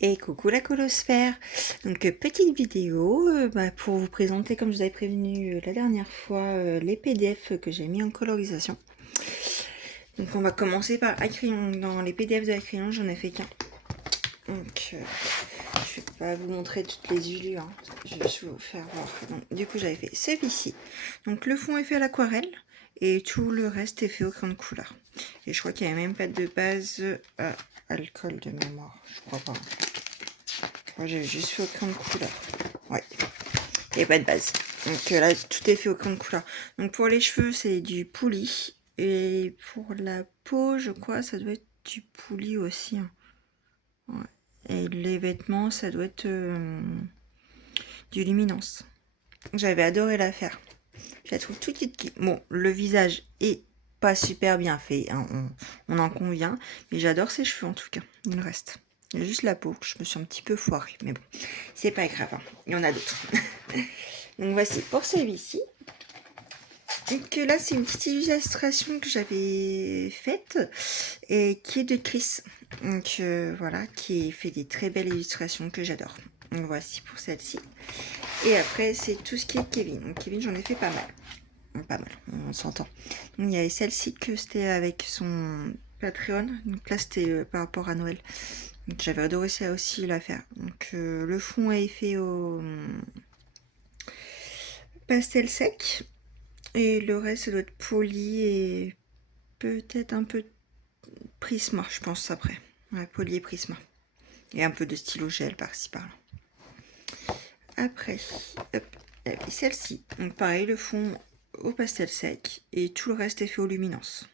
Et coucou la colosphère. Donc petite vidéo pour vous présenter, comme je vous avais prévenu la dernière fois, les PDF que j'ai mis en colorisation. Donc on va commencer par Acrayon. Dans les PDF de Acrayon, j'en ai fait qu'un. Donc je vais pas vous montrer toutes les ulus, hein. Je vais juste vous faire voir. Donc, du coup j'avais fait celui-ci. Donc le fond est fait à l'aquarelle et tout le reste est fait au crayon de couleur. Et je crois qu'il n'y avait même pas de base à alcool de mémoire. Je crois pas. Moi j'ai juste fait au crayon de couleur. Ouais, il n'y a pas de base. Donc là, tout est fait au crayon de couleur. Donc pour les cheveux, c'est du pouli. Et pour la peau, je crois, ça doit être du pouli aussi, hein. Ouais. Et les vêtements, ça doit être du luminance. J'avais adoré la faire. Je la trouve toute petite. Bon, le visage est pas super bien fait, hein, on en convient. Mais j'adore ses cheveux en tout cas, le reste. Il y a juste la peau que je me suis un petit peu foirée. Mais bon, c'est pas grave, hein. Il y en a d'autres. Donc voici pour celui-ci. Donc là, c'est une petite illustration que j'avais faite et qui est de Chris. Donc voilà, qui fait des très belles illustrations que j'adore. Donc voici pour celle-ci. Et après, c'est tout ce qui est Kevin. Donc Kevin, j'en ai fait pas mal. Pas mal, on s'entend. Donc il y avait celle-ci que c'était avec son Patreon. Donc là, c'était par rapport à Noël. Donc j'avais adoré ça aussi la faire. Donc le fond est fait au pastel sec. Et le reste, ça doit être poli et peut-être un peu Prisma, je pense, après. Ouais, poli et Prisma. Et un peu de stylo gel par-ci par-là. Après, hop, celle-ci. Donc pareil, le fond au pastel sec et tout le reste est fait aux luminances.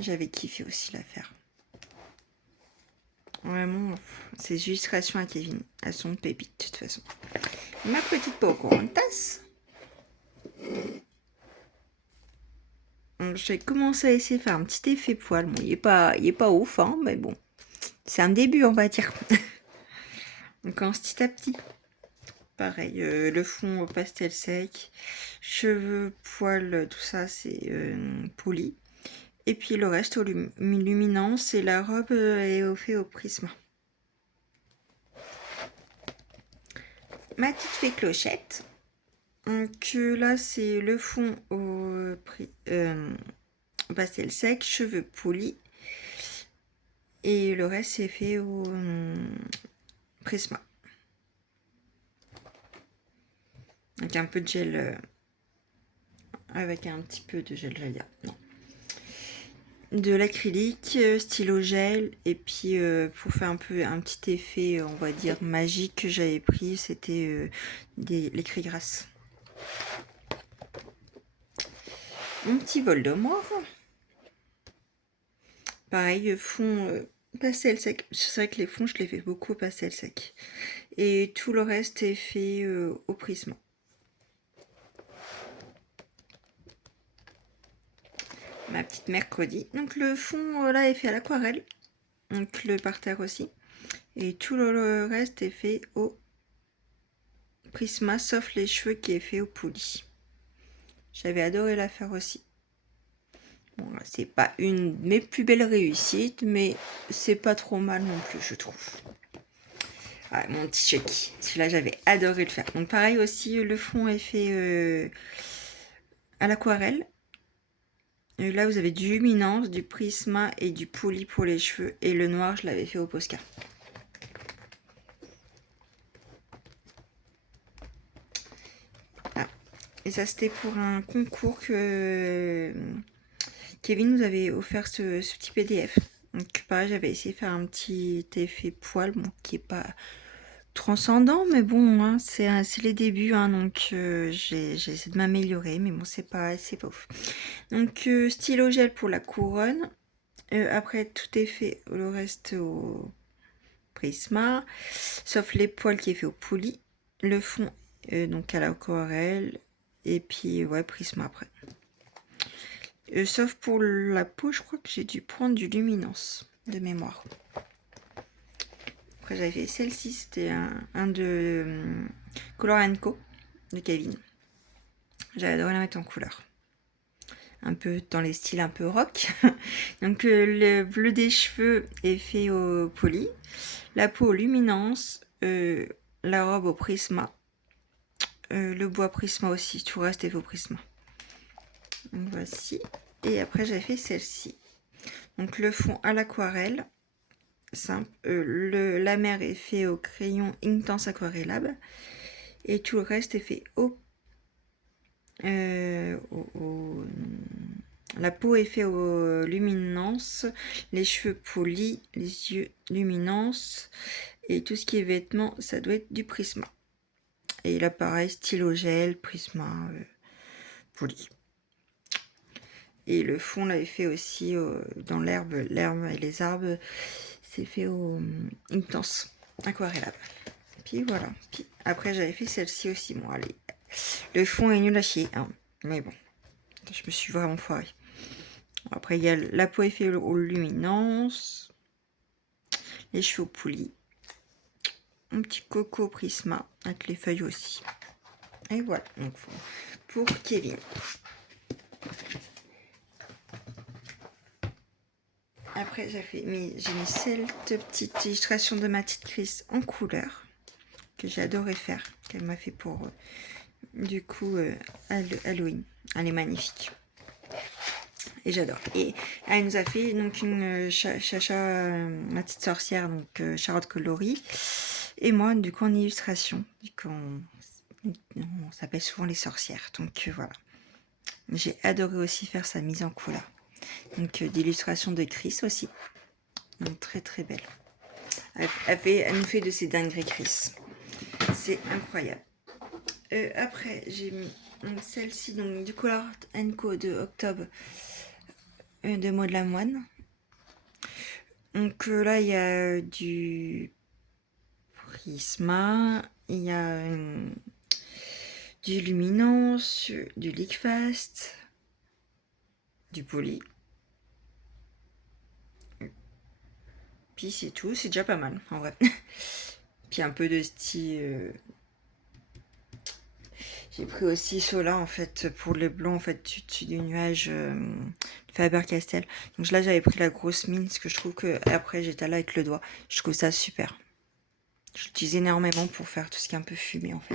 J'avais kiffé aussi la faire. Vraiment, ces illustrations à Kevin, elles sont pépites de toute façon. Ma petite Pocahontas. Donc, j'ai commencé à essayer de faire un petit effet poil. Bon, il est pas ouf, hein, mais bon. C'est un début, on va dire. On commence petit à petit. Pareil, le fond au pastel sec, cheveux, poils, tout ça, c'est poli. Et puis le reste au luminance et la robe est fait au prisme. Ma petite fée clochette. Donc là, c'est le fond au pastel sec, cheveux polis. Et le reste, c'est fait au prisma. Avec un peu de gel. Avec un petit peu de gel Jaya. Non. De l'acrylique, stylo gel, et puis pour faire un peu un petit effet, on va dire magique que j'avais pris, c'était l'écrit grasse. Mon petit Voldemort. Pareil, fond pastel sec. C'est vrai que les fonds, je les fais beaucoup au pastel sec. Et tout le reste est fait au prisme. Ma petite mercredi. Donc le fond là est fait à l'aquarelle. Donc le parterre aussi. Et tout le reste est fait au prisma, sauf les cheveux qui est fait au pouli. J'avais adoré la faire aussi. Bon, c'est pas une de mes plus belles réussites, mais c'est pas trop mal non plus, je trouve. Ah, mon petit Chucky. Celui-là, j'avais adoré le faire. Donc pareil aussi, le fond est fait à l'aquarelle. Là, vous avez du luminance, du prisma et du poli pour les cheveux. Et le noir, je l'avais fait au Posca. Ah. Et ça, c'était pour un concours que Kevin nous avait offert ce petit PDF. Donc pareil, j'avais essayé de faire un petit effet poil, bon, qui est pas transcendant, mais bon, hein, c'est les débuts, hein, donc j'ai essayé de m'améliorer, mais bon, c'est pas ouf. Donc stylo gel pour la couronne. Après, tout est fait, le reste au Prisma, sauf les poils qui est fait au poli. Le fond, donc à l'aquarelle, et puis ouais, Prisma après. Sauf pour la peau, je crois que j'ai dû prendre du luminance de mémoire. Après, j'avais fait celle-ci, c'était un de Color Co de Kevin. J'avais adoré la mettre en couleur. un peu dans les styles un peu rock. Donc le bleu des cheveux est fait au poli, la peau au luminance, la robe au prisma, le bois prisma aussi, tout reste est fait au prisma. Donc voici. Et après j'avais fait celle-ci. Donc le fond à l'aquarelle, simple. La mer est fait au crayon Intense Aquarellable. Et tout le reste est fait la peau est fait aux luminance, les cheveux polis, les yeux luminance, et tout ce qui est vêtements, ça doit être du prisma. Et là pareil, stylo gel, prisma, poli. Et le fond là est fait aussi dans l'herbe et les arbres, c'est fait au intense aquarellable. Puis voilà. Puis après j'avais fait celle-ci aussi. Bon allez, le fond est nul à chier, hein. Mais bon, je me suis vraiment foirée. Après il y a la peau est fait aux luminances, les cheveux polis, un petit coco prisma avec les feuilles aussi. Et voilà, donc pour Kevin. Après j'ai mis cette petite illustration de ma petite Chris en couleur que j'ai adoré faire, qu'elle m'a fait pour du coup Halloween. Elle est magnifique et j'adore. Et elle nous a fait donc une Chacha, ma petite sorcière, donc Charlotte Coloris, et moi du coup en illustration, vu qu'on s'appelle souvent les sorcières, donc voilà. J'ai adoré aussi faire sa mise en couleur, donc d'illustration de Chris aussi, donc très très belle. Elle nous fait de ces dingueries Chris, c'est incroyable. Après j'ai mis celle-ci, donc du Color & Co de octobre, de Maud Lamoine. Donc là il y a du prisma, il y a du luminance, du liquefast, du poli. Puis c'est tout, c'est déjà pas mal en vrai. Puis un peu de style. J'ai pris aussi ceux-là en fait pour le blanc en fait dessus du nuage Faber-Castell. Donc là j'avais pris la grosse mine parce que je trouve que après j'étais là avec le doigt. Je trouve ça super. Je l'utilise énormément pour faire tout ce qui est un peu fumé en fait.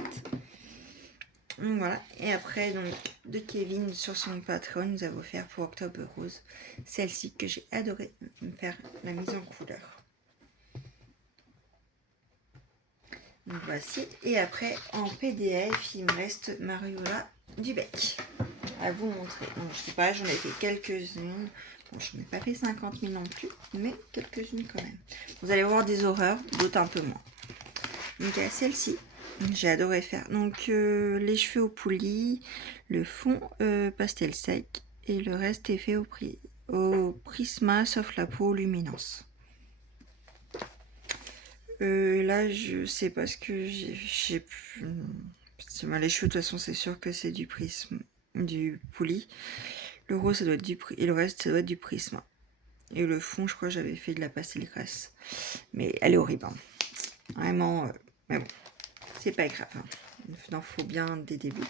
Donc voilà. Et après donc de Kevin sur son Patreon nous a offert pour Octobre Rose celle-ci que j'ai adoré faire la mise en couleur. Donc voici. Et après en PDF il me reste Mariola Dubec à vous montrer. Donc je sais pas, j'en ai fait quelques-unes. Bon, je n'ai pas fait 50 000 non plus, mais quelques-unes quand même. Vous allez voir des horreurs, d'autres un peu moins. Donc il y a celle-ci. J'ai adoré faire. Donc les cheveux au poulie, le fond pastel sec et le reste est fait au prisma sauf la peau luminance. Là je sais pas ce que j'ai plus. Les cheveux de toute façon c'est sûr que c'est du prisme, du poulie. Le rose ça doit être du et le reste ça doit être du prisma. Et le fond je crois que j'avais fait de la pastel grasse. Mais elle est horrible. Hein. Vraiment. Mais bon. C'est pas grave, hein. Il en faut bien des débuts.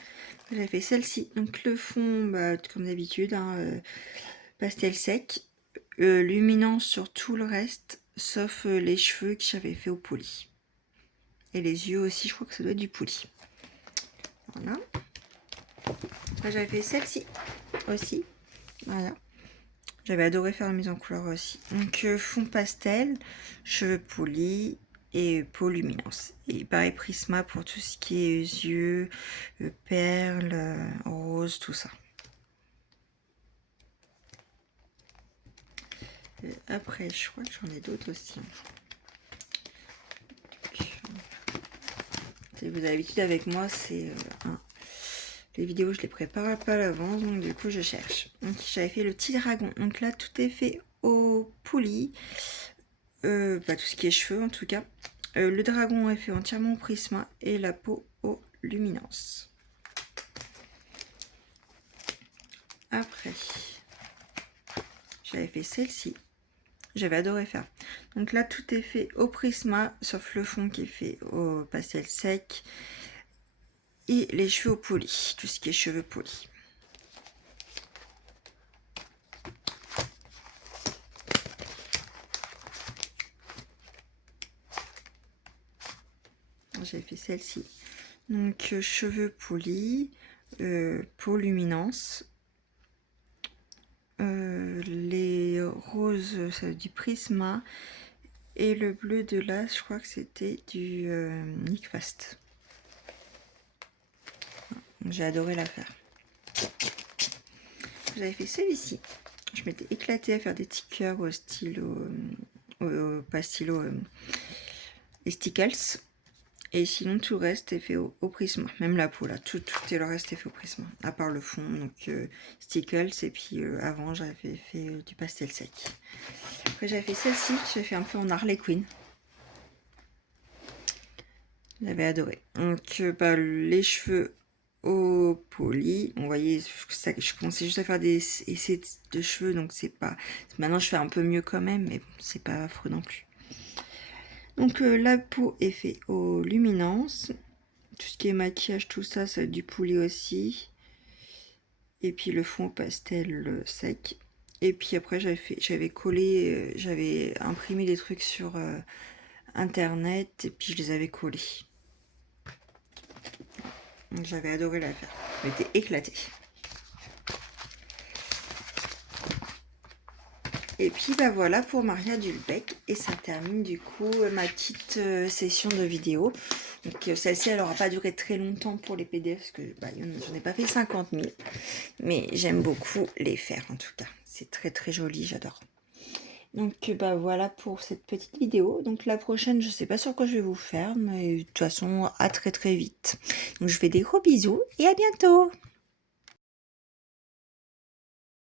J'avais fait celle-ci. Donc le fond, bah, comme d'habitude, hein, pastel sec, luminant sur tout le reste, sauf les cheveux que j'avais fait au poli. Et les yeux aussi, je crois que ça doit être du poli. Voilà. Après j'avais fait celle-ci aussi. Voilà. J'avais adoré faire la mise en couleur aussi. Donc fond pastel, cheveux polis, et peau luminance. Et pareil prisma pour tout ce qui est yeux, perles, rose, tout ça. Et après, je crois que j'en ai d'autres aussi. Si vous avez l'habitude avec moi, c'est les vidéos, je les prépare pas à l'avance, donc du coup, je cherche. Donc j'avais fait le petit dragon. Donc là, tout est fait au poli. Tout ce qui est cheveux en tout cas. Le dragon est fait entièrement au prisma et la peau aux luminance. Après, j'avais fait celle-ci. J'avais adoré faire. Donc là, tout est fait au prisma, sauf le fond qui est fait au pastel sec. Et les cheveux au poli, tout ce qui est cheveux polis. j'avais fait celle-ci. Donc cheveux polis, peau luminance. Les roses, c'est du Prisma. Et le bleu de là, je crois que c'était du Nick Fast. J'ai adoré la faire. J'avais fait celui-ci. Je m'étais éclatée à faire des stickers au stylo, pas stylo, les stickers. Et sinon tout le reste est fait au Prisma. Même la peau là, tout et le reste est fait au Prisma. À part le fond, donc stickers. Et puis avant j'avais fait du pastel sec. Après j'avais fait celle-ci, j'ai fait un peu en Harley Quinn. J'avais adoré. Donc les cheveux au poli. Vous voyez, je commençais juste à faire des essais de cheveux, donc c'est pas... Maintenant je fais un peu mieux quand même, mais c'est pas affreux non plus. Donc la peau est faite aux luminances. Tout ce qui est maquillage, tout ça, ça va être du poli aussi. Et puis le fond pastel sec. Et puis après j'avais collé, j'avais imprimé des trucs sur internet et puis je les avais collés. J'avais adoré la faire. Elle était éclatée. Et puis bah voilà pour Maria Dulbec. Et ça termine du coup ma petite session de vidéo. Donc celle-ci elle n'aura pas duré très longtemps pour les PDF parce que j'en ai pas fait 50 000. Mais j'aime beaucoup les faire en tout cas. C'est très très joli, j'adore. Donc bah voilà pour cette petite vidéo. Donc la prochaine, je sais pas sur quoi je vais vous faire, mais de toute façon à très très vite. Donc je fais des gros bisous et à bientôt.